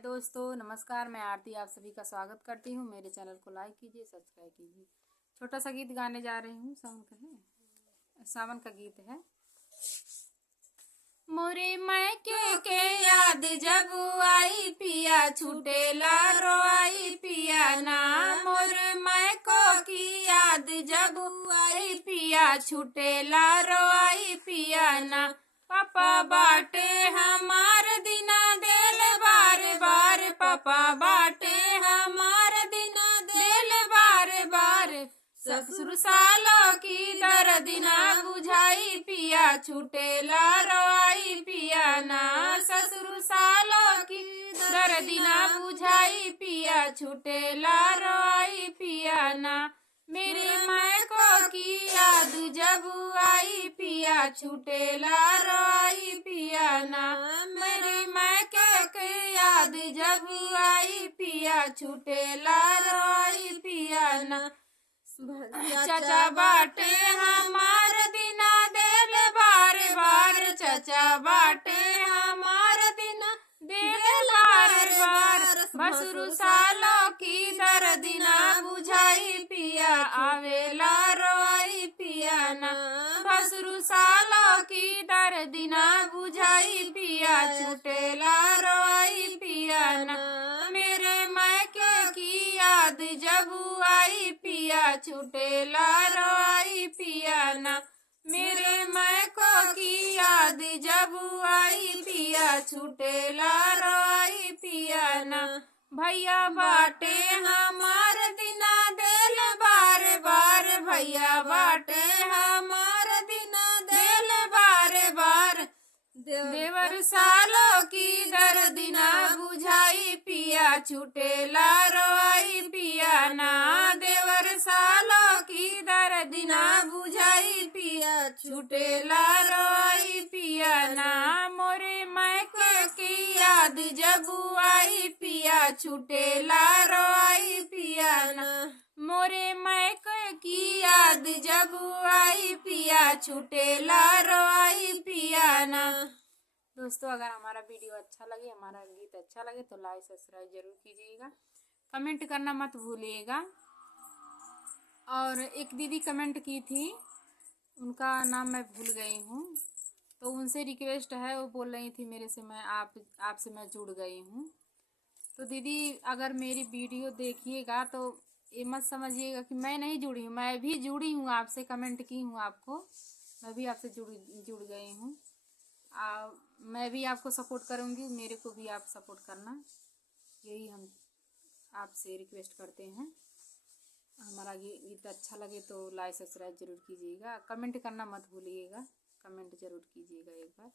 हाय दोस्तों, नमस्कार। मैं आरती आप सभी का स्वागत करती हूँ। मेरे चैनल को लाइक कीजिए, सब्सक्राइब कीजिए। छोटा सा गीत गाने जा रही हूँ। सावन का गीत है। मोरे मैके के याद जब आई पिया छूटेला रोआई पिया ना। मोरे मैको की याद जब आई पिया छूटेला रोआई पिया ना। पापा बाटे हमार दिना देल बार बार, पापा बाटे हमार दिना देल बार बार। ससुर सालों की दर्दिना बुझाई पिया छूटेला रोआई पिया ना। ससुर सालों की दर्दिना बुझाई पिया छूटेला रोआई पिया ना। मेरे मैको की याद जब आई पिया छूटेला रोआई पिया ना। मेरे मैके की याद जब आई पिया छूटेला रोआई पिया ना। चाचा बाटे हमार दिना देल बार बार, चाचा बाटे हमार दिना देल बार बार। भसुरु सालों की दर्दिना बुझाई पिया आवेला रोआई पिया ना। भसुरु सालों की दर्दिना बुझाई पिया छूटेला रोआई पिया ना। मेरे मैके की याद जब आई पिया छूटेला रोआई पिया ना। मेरे मैको की याद जब आई पिया छूटेला रोआई पिया ना। भैया बाटे हमार दिना देल बार बार, भैया बाटे हमार दिना देल बार बार। देवर सालों की दर्दिना बुझाई पिया छूटेला रोआई पिया ना। देवर सालों की दर्दिना बुझाई पिया छूटेला रोआई पिया ना। मोरे मैके की याद जब आई पिया छूटेला रोआई पिया ना। मोरे मैके की याद जब आई पिया छूटेला रोआई पिया ना। दोस्तों, अगर हमारा वीडियो अच्छा लगे, हमारा गीत अच्छा लगे तो लाइक सब्सक्राइब जरूर कीजिएगा। कमेंट करना मत भूलिएगा। और एक दीदी कमेंट की थी, उनका नाम मैं भूल गई हूँ, तो उनसे रिक्वेस्ट है। वो बोल रही थी मेरे से मैं आपसे मैं जुड़ गई हूँ। तो दीदी, अगर मेरी वीडियो देखिएगा तो ये मत समझिएगा कि मैं नहीं जुड़ी हूँ। मैं भी जुड़ी हूँ आपसे, कमेंट की हूँ आपको। मैं भी आपसे जुड़ गई हूँ। मैं भी आपको सपोर्ट करूँगी, मेरे को भी आप सपोर्ट करना, यही हम आपसे रिक्वेस्ट करते हैं। हमारा गीत अच्छा लगे तो लाइक सब्सक्राइब जरूर कीजिएगा। कमेंट करना मत भूलिएगा, कमेंट जरूर कीजिएगा एक बार।